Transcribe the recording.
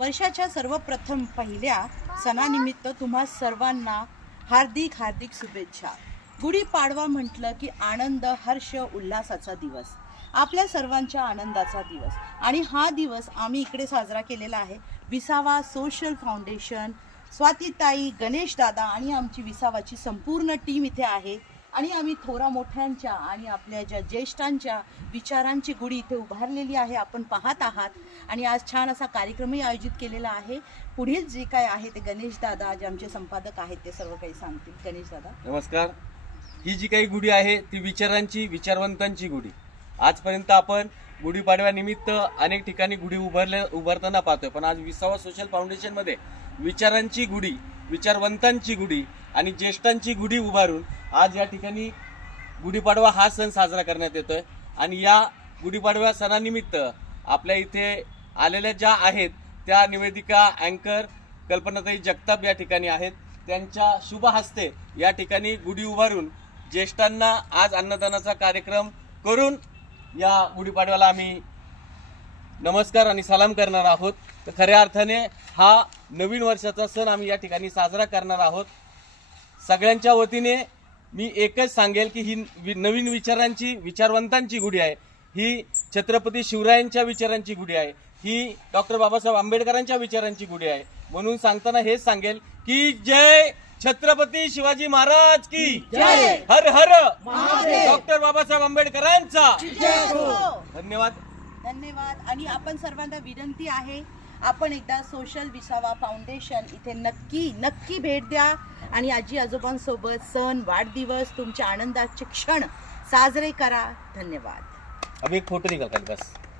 वर्षाच्या सर्वप्रथम पहिल्या सणानिमित्त तुम्हा सर्वांना हार्दिक हार्दिक शुभेच्छा। गुढीपाडवा म्हटलं की आनंद, हर्ष, उल्हासाचा दिवस, आपल्या सर्वांच्या आनंदाचा दिवस। आणि हा दिवस आम्ही इकडे साजरा केलेला आहे। विसावा सोशल फाउंडेशन, स्वातीताई, गणेश दादा आणि आमची विसावाची संपूर्ण टीम इथे आहे। आणि आम्ही थोरा मोठ्यांच्या आणि आपल्या ज्या ज्येष्ठांच्या विचारांची गुढी इथे उभारलेली आहे, आपण पाहत आहात। आणि आज छान असा कार्यक्रमही आयोजित केलेला आहे। पुढील जे काय आहे ते गणेश दादा, जे आमचे संपादक आहेत, ते सर्व काही सांगतील। गणेश दादा नमस्कार। ही जी काही गुढी आहे ती विचारांची, विचारवंतांची गुढी। आजपर्यंत आपण गुढीपाडव्यानिमित्त अनेक ठिकाणी गुढी उभारताना पाहतोय, पण आज विसावा सोशल फाउंडेशन मध्ये विचारांची गुढी, विचारवंतांची गुढी आणि ज्येष्ठांची गुढी उभारून आज या ठिकाणी गुढीपाडवा हा सण साजरा करण्यात येतोय। आणि या गुढीपाडव्या सणानिमित्त आपल्या इथे आलेल्या ज्या आहेत त्या निवेदिका, अँकर कल्पनाताई जगताप या ठिकाणी आहेत। त्यांच्या शुभ हस्ते या ठिकाणी गुढी उभारून ज्येष्ठांना आज अन्नदानाचा कार्यक्रम करून या गुढीपाडव्याला आम्ही नमस्कार आणि सलाम करणार आहोत। तर खऱ्या अर्थाने हा नवीन वर्षाचा सण आम्ही या ठिकाणी साजरा करणार आहोत। सगळ्यांच्या वतीने मी एकच सांगेल की ही नवीन विचारांची, विचारवंतांची गुढी आहे। ही छत्रपती शिवरायांच्या विचारांची गुढी आहे। ही डॉक्टर बाबासाहेब आंबेडकरांच्या विचारांची गुढी आहे। म्हणून सांगताना हेच सांगेल की जय छत्रपती शिवाजी महाराज की जय, हर हर महादेव, डॉक्टर बाबासाहेब आंबेडकरांचा जय हो। धन्यवाद। धन्यवाद। आणि आपण सर्वांना विनंती आहे, आपण एकदा सोशल विसावा फाउंडेशन इथे नक्की भेट द्या आणि आजी आजोबांसोबत सण, वाढदिवस, तुमच्या आनंदाचे क्षण साजरे करा। धन्यवाद। अब एक फोटो निकाल बस।